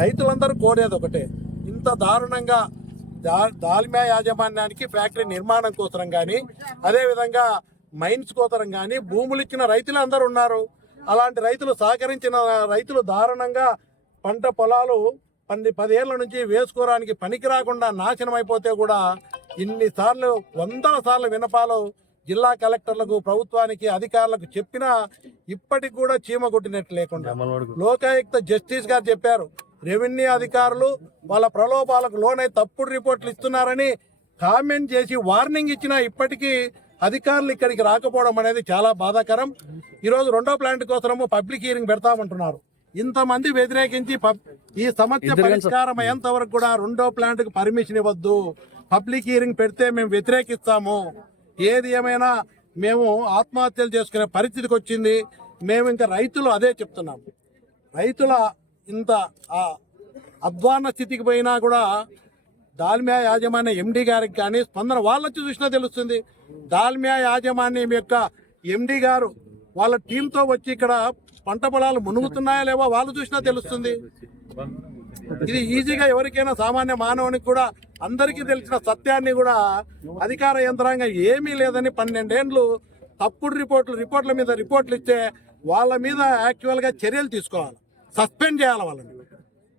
రైతులందరూ కోరేది ఒకటే, ఇంత దారుణంగా దాల్మియా యాజమాన్యానికి ఫ్యాక్టరీ నిర్మాణం కోసం కానీ, అదేవిధంగా మైన్స్ కోసరం కానీ భూములు ఇచ్చిన రైతులు అందరూ ఉన్నారు. అలాంటి రైతులు సహకరించిన రైతులు దారుణంగా పంట పొలాలు 10 ఏళ్ల నుంచి వేసుకోవడానికి పనికి రాకుండా నాశనం అయిపోతే కూడా ఇన్నిసార్లు 100 సార్లు వినపాలు జిల్లా కలెక్టర్లకు, ప్రభుత్వానికి, అధికారులకు చెప్పినా ఇప్పటికి కూడా చీమ కొట్టినట్టు లేకుండా. లోకాయుక్త జస్టిస్ గారు చెప్పారు, రెవెన్యూ అధికారులు వాళ్ళ ప్రలోభాలకు లోనై తప్పుడు రిపోర్ట్లు ఇస్తున్నారని కామెంట్ చేసి వార్నింగ్ ఇచ్చినా ఇప్పటికీ అధికారులు ఇక్కడికి రాకపోవడం అనేది చాలా బాధాకరం. ఈరోజు 2వ ప్లాంట్ కోసము పబ్లిక్ హీరింగ్ పెడతామంటున్నారు. ఇంతమంది వ్యతిరేకించి ఈ సమస్య పరిష్కారం అయ్యేంత వరకు కూడా 2వ ప్లాంట్కి పర్మిషన్ ఇవ్వద్దు, పబ్లిక్ హీరింగ్ పెడితే మేము వ్యతిరేకిస్తాము. ఏది ఏమైనా మేము ఆత్మహత్యలు చేసుకునే పరిస్థితికి వచ్చింది. మేము ఇంకా రైతులు అదే చెప్తున్నాము. రైతుల ఇంత అధ్వాన స్థితికి పోయినా కూడా దాల్మియా యాజమాన్య ఎండి గారికి కానీ స్పందన వాళ్ళొచ్చి చూసినా తెలుస్తుంది. దాల్మియా యాజమాన్యం యొక్క ఎండి గారు వాళ్ళ టీంతో వచ్చి ఇక్కడ పంట పొలాలు మునుగుతున్నాయా లేవో వాళ్ళు చూసినా తెలుస్తుంది. ఇది ఈజీగా ఎవరికైనా సామాన్య మానవునికి కూడా అందరికీ తెలిసిన సత్యాన్ని కూడా అధికార యంత్రాంగం ఏమీ లేదని 12 ఏళ్ళు తప్పుడు రిపోర్ట్ల మీద రిపోర్ట్లు ఇస్తే వాళ్ళ మీద యాక్చువల్గా చర్యలు తీసుకోవాలి, సస్పెండ్ చేయాలి వాళ్ళని.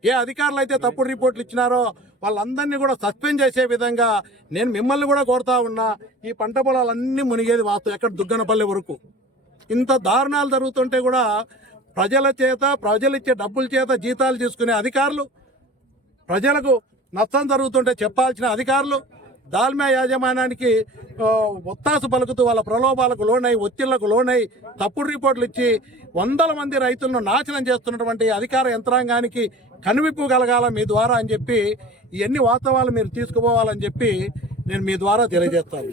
ఏ అధికారులు అయితే తప్పుడు రిపోర్ట్లు ఇచ్చినారో వాళ్ళందరినీ కూడా సస్పెండ్ చేసే విధంగా నేను మిమ్మల్ని కూడా కోరుతా ఉన్నా. ఈ పంట పొలాలన్నీ మునిగేది వాస్తవం, ఎక్కడ దుగ్గనపల్లి వరకు. ఇంత దారుణాలు జరుగుతుంటే కూడా ప్రజలిచ్చే డబ్బుల చేత జీతాలు తీసుకునే అధికారులు, ప్రజలకు నష్టం జరుగుతుంటే చెప్పాల్సిన అధికారులు, దాల్మియా యాజమాన్యానికి ఒత్తాసు పలుకుతూ వాళ్ళ ప్రలోభాలకు లోనై, ఒత్తిళ్లకు లోనై తప్పుడు రిపోర్ట్లు ఇచ్చి 100 మంది రైతులను నాశనం చేస్తున్నటువంటి అధికార యంత్రాంగానికి కనువిప్పు కలగాల మీ ద్వారా అని చెప్పి, ఇవన్నీ వాస్తవాలు మీరు తీసుకుపోవాలని చెప్పి నేను మీ ద్వారా తెలియజేస్తాను.